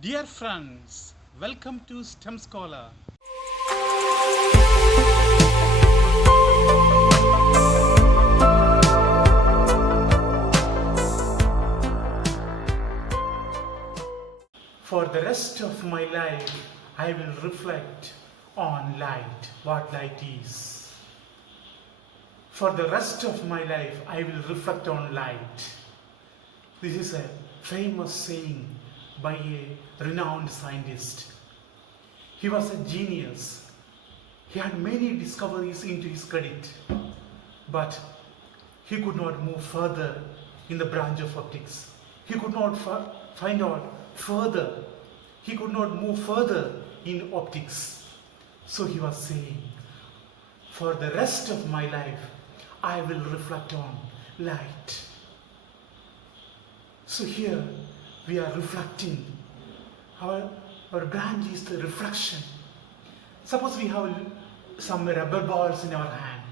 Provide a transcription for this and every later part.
Dear friends, welcome to STEM Scholar. For the rest of my life, I will reflect on light, what light is. For the rest of my life, I will reflect on light. This is a famous saying by a renowned scientist. He was a genius. He had many discoveries into his credit, but he could not move further in the branch of optics. He could not find out further. He could not move further in optics. So he was saying, for the rest of my life, I will reflect on light. So here we are reflecting. Our branch is the reflection. Suppose we have some rubber balls in our hand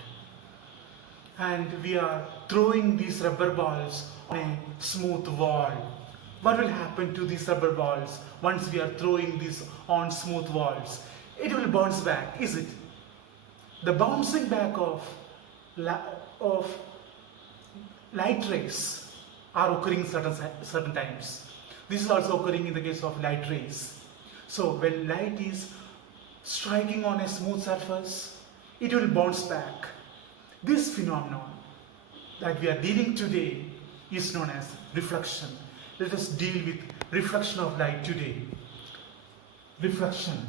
and we are throwing these rubber balls on a smooth wall. What will happen to these rubber balls once we are throwing these on smooth walls? It will bounce back, is it? The bouncing back of light rays are occurring certain times. This is also occurring in the case of light rays. So when light is striking on a smooth surface, it will bounce back. This phenomenon that we are dealing today is known as reflection. Let us deal with reflection of light today. Reflection.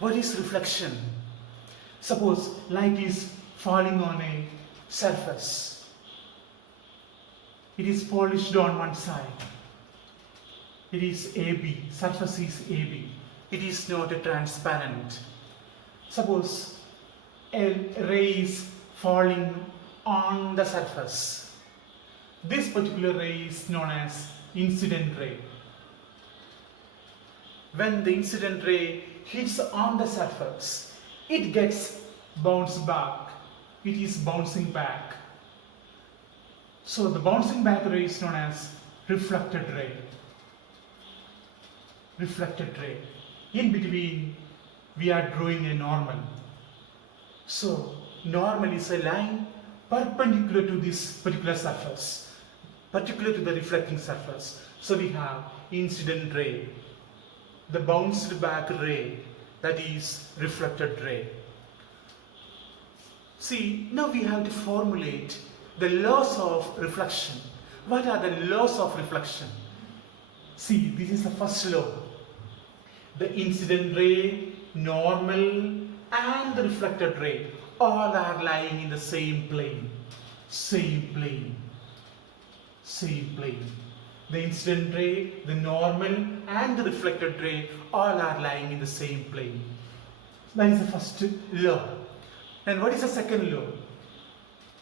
What is reflection? Suppose light is falling on a surface. It is polished on one side. It is AB, surface is AB. It is not a transparent. Suppose a ray is falling on the surface. This particular ray is known as incident ray. When the incident ray hits on the surface, it gets bounced back. It is bouncing back. So the bouncing back ray is known as reflected ray. Reflected ray. In between, we are drawing a normal. So normal is a line perpendicular to this particular surface, particular to the reflecting surface. So we have incident ray, the bounced back ray, that is reflected ray. See, now we have to formulate the laws of reflection. What are the laws of reflection? See, this is the first law. The incident ray, normal, and the reflected ray all are lying in the same plane. Same plane. Same plane. The incident ray, the normal, and the reflected ray all are lying in the same plane. That is the first law. And what is the second law?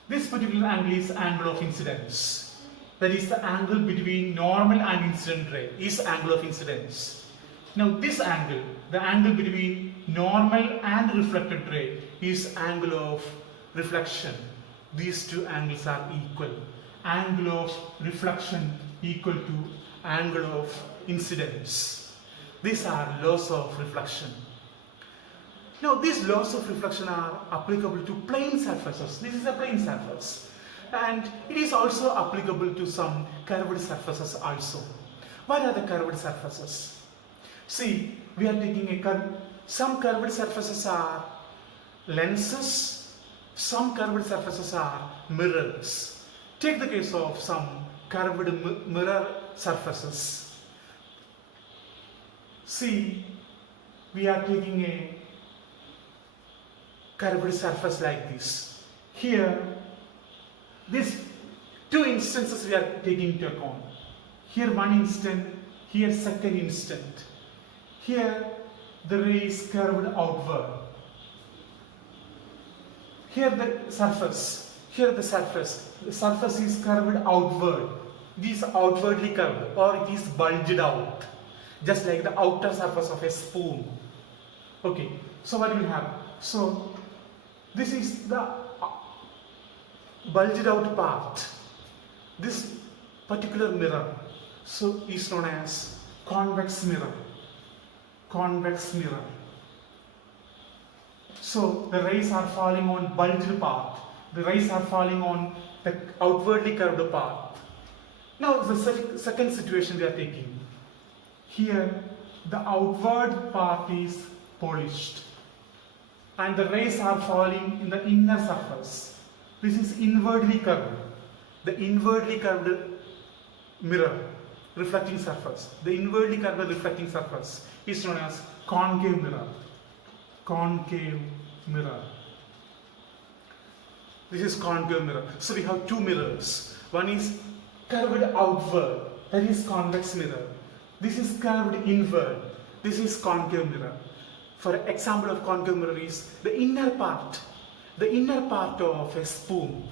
This particular angle is angle of incidence. That is the angle between normal and incident ray is angle of incidence. Now this angle, the angle between normal and reflected ray is angle of reflection. These two angles are equal. Angle of reflection equal to angle of incidence. These are laws of reflection. Now these laws of reflection are applicable to plane surfaces. This is a plane surface. And it is also applicable to some curved surfaces also. What are the curved surfaces? See, we are taking a curve. Some curved surfaces are lenses. Some curved surfaces are mirrors. Take the case of some curved mirror surfaces. See, we are taking a curved surface like this. Here, these two instances we are taking into account. Here one instant, here second instant. Here the ray is curved outward. Here the surface is curved outward. It is outwardly curved or it is bulged out, just like the outer surface of a spoon. Okay, so what will happen? So this is the bulged out part. This particular mirror so is known as convex mirror. Convex mirror. So the rays are falling on bulged part. The rays are falling on the outwardly curved part. Now the second situation we are taking. Here the outward part is polished and the rays are falling in the inner surface. This is inwardly curved. The inwardly curved mirror, reflecting surface. The inwardly curved reflecting surface is known as concave mirror. Concave mirror. This is concave mirror. So we have two mirrors. One is curved outward, that is convex mirror. This is curved inward, this is concave mirror. For example of concave mirror is the inner part of a spoon,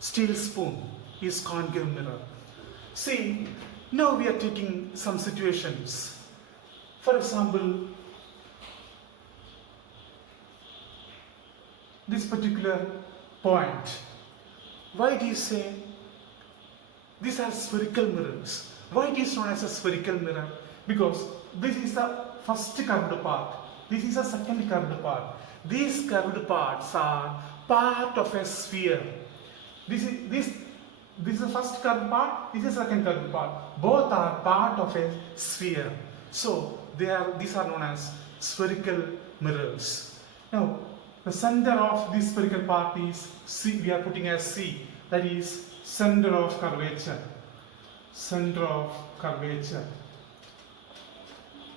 steel spoon is concave mirror. See, now we are taking some situations. For example, this particular point, why do you say these are spherical mirrors? Why it is known as a spherical mirror? Because this is the first curved part, this is the second curved part. These curved parts are part of a sphere. This is the first curved part, this is the second curved part. Both are part of a sphere. So these are known as spherical mirrors. Now the center of this spherical part is C, we are putting as C, that is center of curvature. Center of curvature.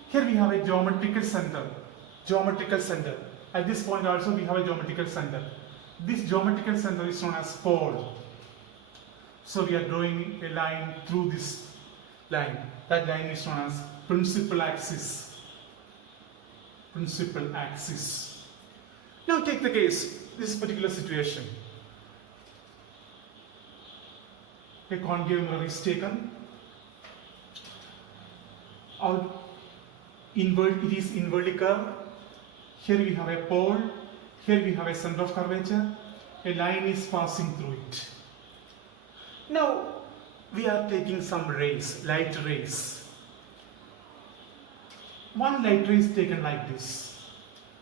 Here we have a geometrical center. Geometrical center. At this point also we have a geometrical center. This geometrical center is known as pole. So we are drawing a line through this line. That line is known as principal axis. Principal axis. Now take the case, this particular situation. A concave mirror is taken. It is inwardly curved. Here we have a pole. Here we have a center of curvature. A line is passing through it. Now we are taking some rays, light rays. One light ray is taken like this.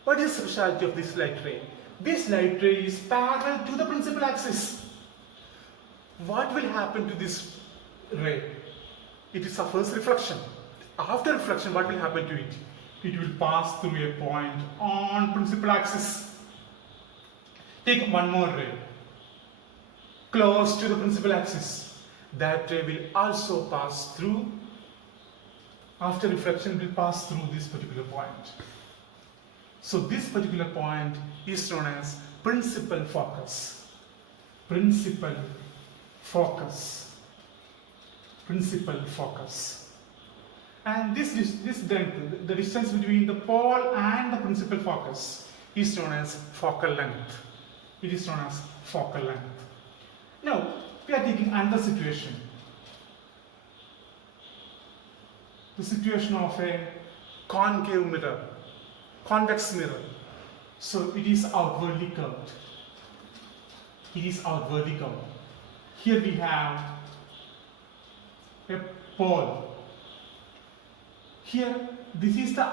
What is the specialty of this light ray? This light ray is parallel to the principal axis. What will happen to this ray? It suffers reflection. After reflection, what will happen to it? It will pass through a point on principal axis. Take one more ray close to the principal axis. That ray will also pass through. After reflection, it will pass through this particular point. So this particular point is known as principal focus. Principal focus. Principal focus. And this length, the distance between the pole and the principal focus is known as focal length. It is known as focal length. Now, we are taking another situation. The situation of a concave mirror, convex mirror. So it is outwardly curved. It is outwardly curved. Here we have a pole. Here, this is the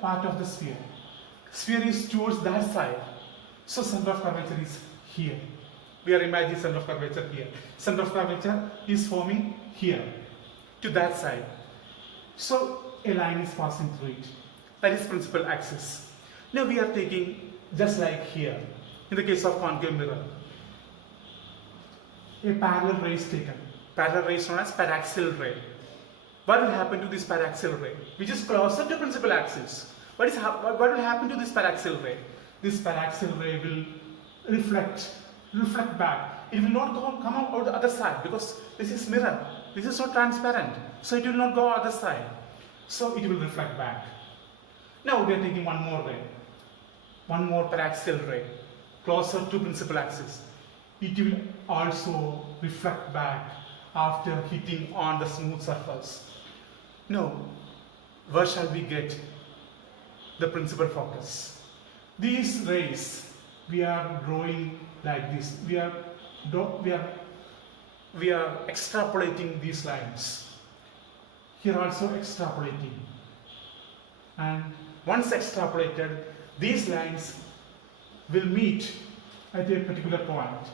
part of the sphere. Sphere is towards that side. So center of curvature is here. We are imagining center of curvature here. Center of curvature is forming here, to that side. So a line is passing through it. That is principal axis. Now we are taking just like here. In the case of concave mirror, a parallel ray is taken. Parallel ray is known as paraxial ray. What will happen to this paraxial ray, which is closer to principal axis? What will happen to this paraxial ray? This paraxial ray will reflect back. It will not come out the other side because this is mirror. This is not transparent, so it will not go other side. So it will reflect back. Now we are taking one more ray, one more paraxial ray, closer to principal axis. It will also reflect back after hitting on the smooth surface. Now, where shall we get the principal focus? These rays we are drawing like this. We are we are extrapolating these lines. Here also extrapolating. And once extrapolated, these lines will meet at a particular point.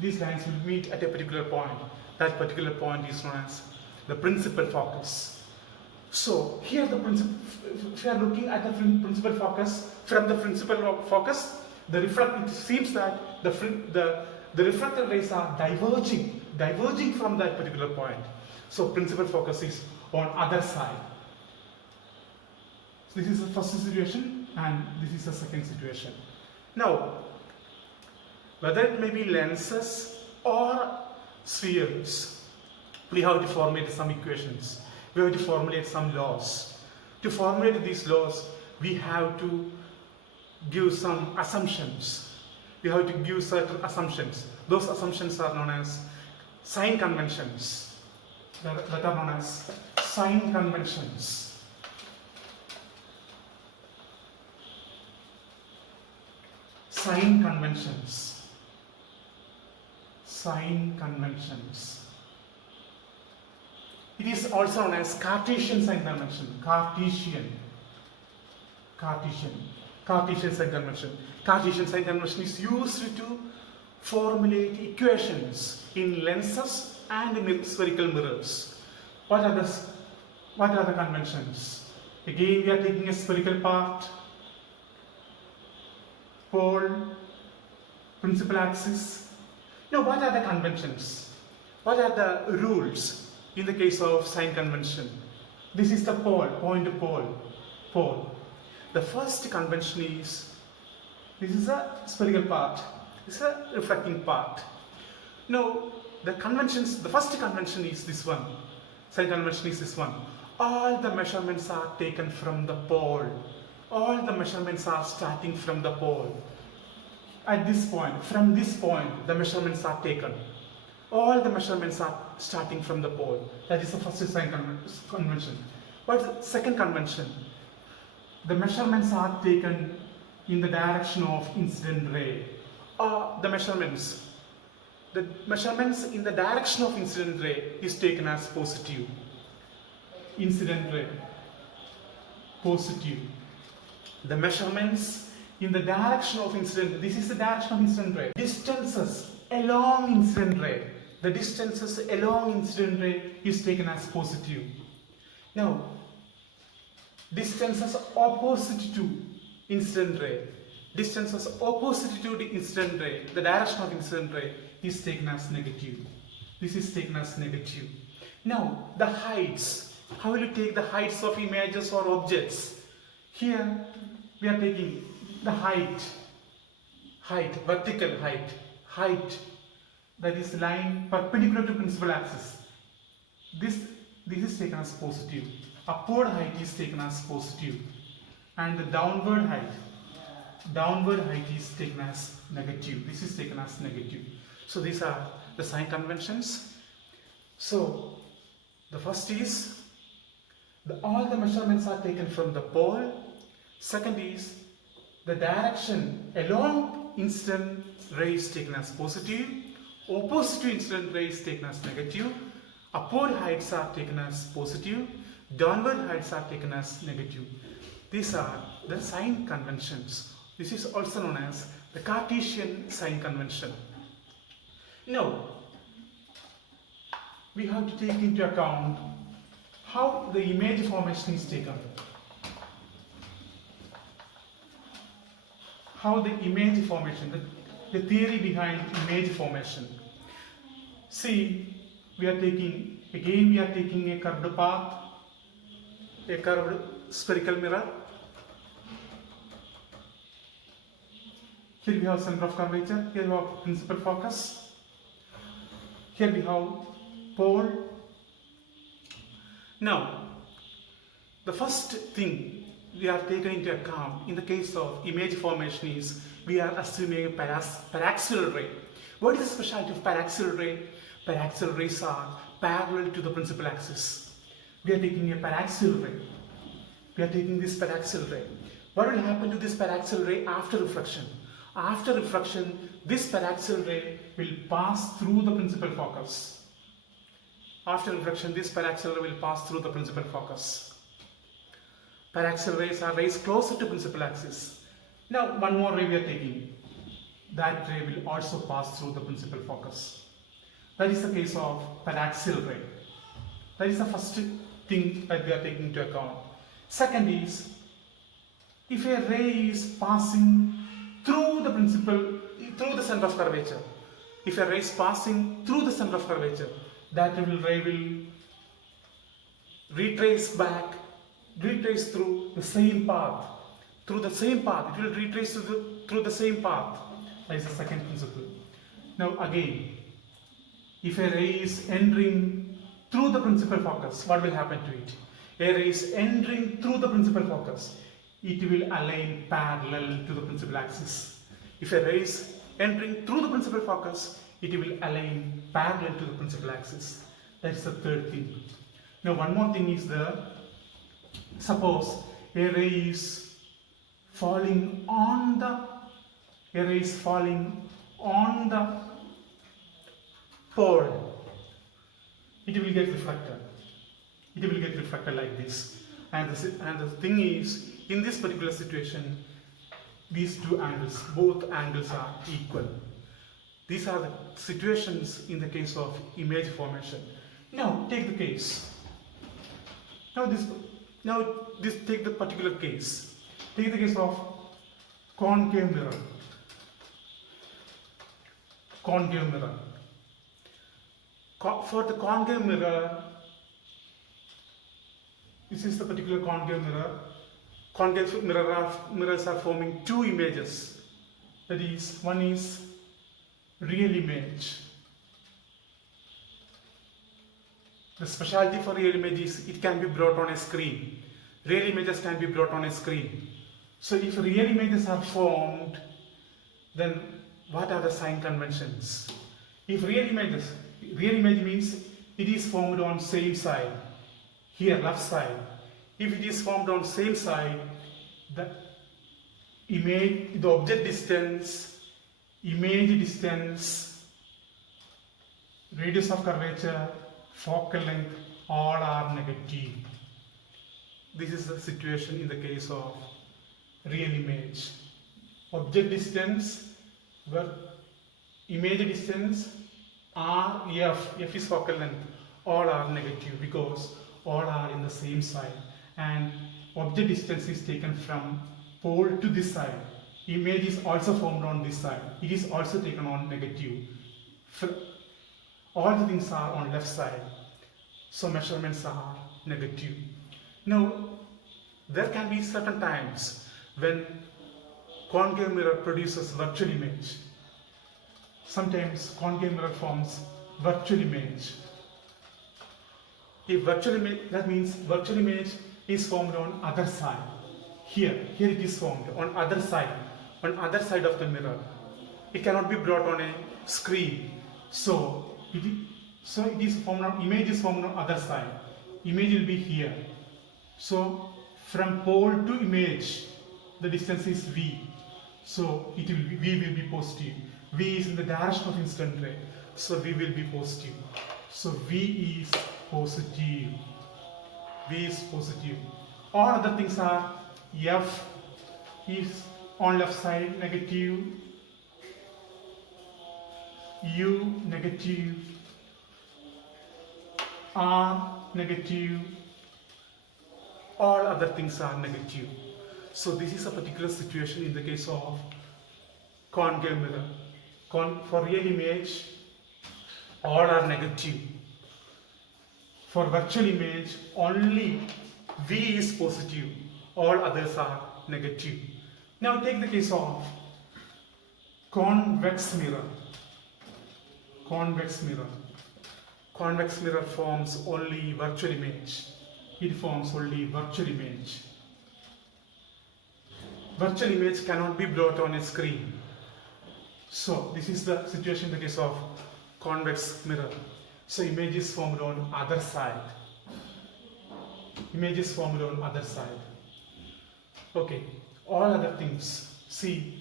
These lines will meet at a particular point. That particular point is known as the principal focus. So here if you are looking at the principal focus, from the principal focus, it seems that the reflected rays are diverging from that particular point. So principal focus is on other side. So this is the first situation and this is the second situation. Now, whether it may be lenses or spheres, we have to formulate some equations. We have to formulate some laws. To formulate these laws, we have to give some assumptions. We have to give certain assumptions. Those assumptions are known as sign conventions. That are known as sign conventions. Sign conventions. Sign conventions. It is also known as Cartesian sign convention. Cartesian sign convention. Cartesian sign convention is used to formulate equations in lenses and in spherical mirrors. What are the conventions? Again, we are taking a spherical part, pole, principal axis. Now, what are the conventions? What are the rules in the case of sign convention? This is the pole, pole. The first convention is, this is a spherical part, this is a reflecting part. Now, the first convention is this one. Sign convention is this one. All the measurements are taken from the pole. All the measurements are starting from the pole. At this point, from this point, the measurements are taken. All the measurements are starting from the pole. That is the first sign convention. What is the second convention? The measurements are taken in the direction of incident ray. The measurements in the direction of incident ray is taken as positive. Incident ray, positive. The measurements in the direction of incident, this is the direction of incident ray. Distances along incident ray. The distances along incident ray is taken as positive. Now, distances opposite to incident ray. Distances opposite to the incident ray, the direction of incident ray is taken as negative. This is taken as negative. Now, the heights. How will you take the heights of images or objects? Here, we are taking the height, vertical height, that is line perpendicular to principal axis. This is taken as positive. Upward height is taken as positive, and the downward height is taken as negative. This is taken as negative. So these are the sign conventions. So the first is all the measurements are taken from the pole. Second is the direction along incident ray is taken as positive. Opposite to incident ray is taken as negative. Upward heights are taken as positive. Downward heights are taken as negative. These are the sign conventions. This is also known as the Cartesian sign convention. Now, we have to take into account how the image formation is taken. How the image formation, the theory behind image formation. See, we are taking a curved path, a curved spherical mirror. Here we have center of curvature, here we have principal focus, here we have pole. Now, the first thing we are taken into account in the case of image formation is we are assuming a paraxial ray. What is the specialty of paraxial ray? Paraxial rays are parallel to the principal axis. We are taking a paraxial ray. We are taking this paraxial ray. What will happen to this paraxial ray after reflection? After reflection, this paraxial ray will pass through the principal focus. After reflection, this paraxial ray will pass through the principal focus. Paraxial rays are rays closer to principal axis. Now, one more ray we are taking. That ray will also pass through the principal focus. That is the case of paraxial ray. That is the first thing that we are taking into account. Second is, if a ray is passing through the center of curvature, if a ray is passing through the center of curvature, that ray will retrace through the same path. It will retrace through the same path. That is the second principle. Now again, if a ray is entering through the principal focus, what will happen to it? A ray is entering through the principal focus. It will align parallel to the principal axis. If a ray is entering through the principal focus, it will align parallel to the principal axis. That is the third thing. Now one more thing is suppose a ray is falling on the pole. It will get reflected. It will get reflected like this. And the thing is, in this particular situation, these two angles, both angles are equal. These are the situations in the case of image formation. Now take the case. Take the particular case. Take the case of concave mirror. Concave mirror. For the concave mirror, this is the particular concave mirror. Concave mirrors are forming two images. That is, one is real image. The specialty for real image is it can be brought on a screen. Real images can be brought on a screen. So if real images are formed, then what are the sign conventions? If real image means it is formed on same side, here left side. If it is formed on same side, the object distance, image distance, radius of curvature, focal length, all are negative. This is the situation in the case of real image. Object distance, image distance, R, F is focal length, all are negative because all are in the same side, and object distance is taken from pole to this side. Image is also formed on this side. It is also taken on negative. All the things are on left side, so measurements are negative. Now, there can be certain times when concave mirror produces virtual image. Sometimes concave mirror forms virtual image. If virtual image, that means virtual image is formed on other side. Here it is formed on other side of the mirror. It cannot be brought on a screen. So it is formed on, image is formed on other side. Image will be here. So from pole to image, the distance is V. So V will be positive. V is in the direction of incident ray. So V will be positive. So V is positive. V is positive. All other things are F is on left side negative, U negative, R negative, all other things are negative. So this is a particular situation in the case of concave mirror. For real image, all are negative. For virtual image, only V is positive, all others are negative. Now take the case of convex mirror. Convex mirror. Convex mirror forms only virtual image. It forms only virtual image. Virtual image cannot be brought on a screen. So this is the situation in the case of convex mirror. So image is formed on other side. Image is formed on other side. Okay, all other things. See,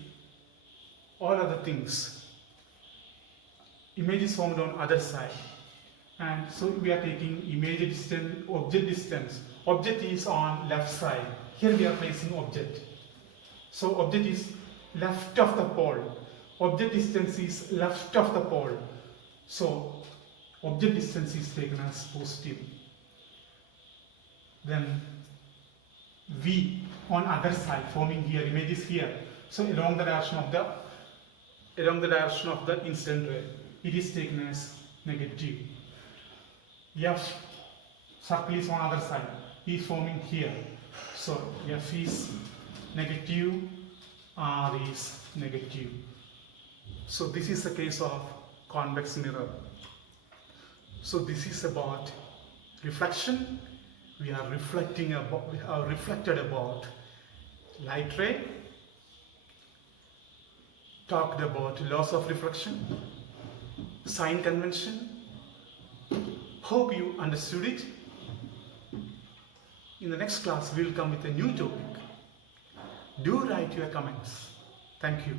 all other things. Image is formed on other side. And so we are taking image distance, object distance. Object is on left side. Here we are placing object. So object is left of the pole. Object distance is left of the pole. So object distance is taken as positive. Then V on other side, forming here, image is here. So along the direction of the incident ray, it is taken as negative. F, circle is on other side, is forming here. So F is negative, R is negative. So this is the case of convex mirror. So this is about reflection. We are reflected about light ray, talked about laws of reflection, sign convention. Hope you understood it. In the next class, we will come with a new topic. Do write your comments. Thank you.